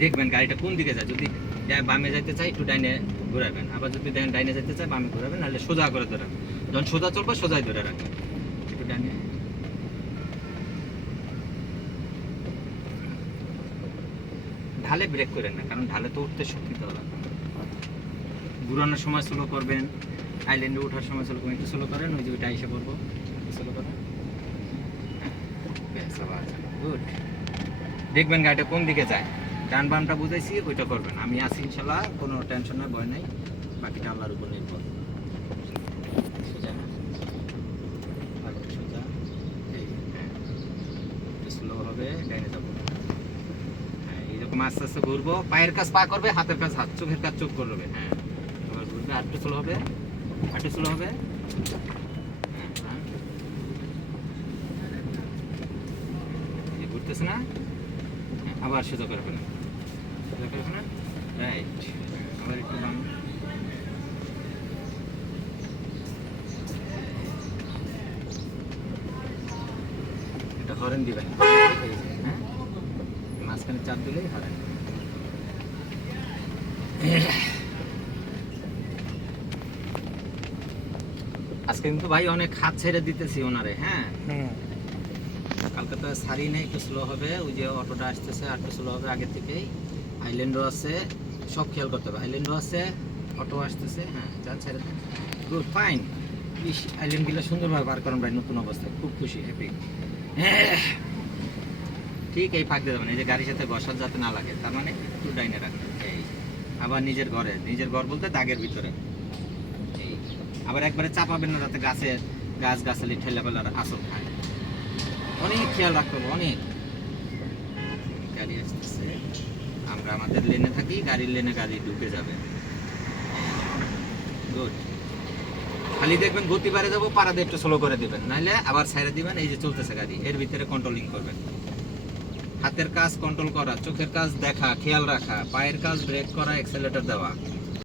দেখবেন গাড়িটা কোন দিকে যায়। যদি বামে যাইতে চাই একটু ডাইনে ঘোরাবেন, আবার যদি দেখেন ডাইনে যেতে চাই বামে ঘোরাবেন, নাহলে সোজা করে ধরাবেন। যখন সোজা চলবে সোজাই ধরে রাখবেন। একটু ডাইনে, ঢালে ব্রেক করেন না, কারণ ঢালে তো উঠতে শক্তি দেওয়া লাগবে। ঘুরানোর সময় স্লো করবেন, আইল্যান্ডে ওঠার সময় স্লো করবেন, একটু স্লো করেন, ওই যে ওইটা এসে পড়বো, স্লো করেন। গুড। দেখবেন গাড়িটা কোন দিকে যায়, ডান বামটা বুঝাইছি, ওইটা করবেন। আমি আছি ইনশাল্লাহ, কোনো টেনশন নাই, ভয় নাই, বাকিটা আল্লাহর উপর নির্ভর। সোজা, আর সোজা, এই স্লো হবে, ডাইনে যাবো। হ্যাঁ, এইরকম আস্তে আস্তে ঘুরবো, পায়ের কাজ পা করবে, হাতের কাজ হাত, চোখের কাজ চোখ করবে। হ্যাঁ, আবার ঘুরবে, আরেকটু স্লো হবে, আরেকটু স্লো হবে। ঘুরতেছে না, আবার সোজা করে ফেলেন, সোজা করে ফেলেন, রাইট। আবার একটু বাম, এটা হরেন দিবেন, হ্যাঁ, মাঝখানে চাপ দিলেই হরেন। আজকে কিন্তু ভাই অনেক হাত ছেড়ে দিতেছি ওনারে। হ্যাঁ, কালকে তো সারি নেই, একটু স্লো হবে, ওই যে অটোটা আসতেছে আর একটু স্লো হবে আগের থেকেই। আইল্যান্ডও আছে, সব খেয়াল করতে হবে, আইল্যান্ডও আছে, অটো আসতেছে। হ্যাঁ, যা ছেড়ে দেন, গুড, ফাইন। আইল্যান্ডগুলো সুন্দরভাবে পার করেন ভাই, নতুন অবস্থায় খুব খুশি, হ্যাপি। ঠিক এই ফাঁক দিয়ে যাবেন, এই যে গাড়ির সাথে ঘষার যাতে না লাগে, তার মানে একটু ডাইনে রাখবেন। এই আবার নিজের ঘরে, নিজের ঘর বলতে দাগের ভিতরে, এই আবার একবারে চাপাবেন না যাতে গাছ গাছালি ঠেলা ফেলার আসর খায়। অনেক খেয়াল রাখতে হবে, অনেক। গাড়ি আসতেছে, আমরা আমাদের লেনে থাকি, গাড়ির লেনে গাড়ি ঢুকে যাবে। গুড। খালি দেখবেন গতি বাড়ে যাবো, পাড়াতে একটু স্লো করে দিবেন, নাহলে আবার সাইডে দিবেন। এই যে চলতেছে গাড়ি, এর ভিতরে কন্ট্রোলিং করবেন। হাতের কাজ কন্ট্রোল করা, চোখের কাজ দেখা, খেয়াল রাখা, পায়ের কাজ ব্রেক করা, অ্যাক্সেলেটর দেওয়া।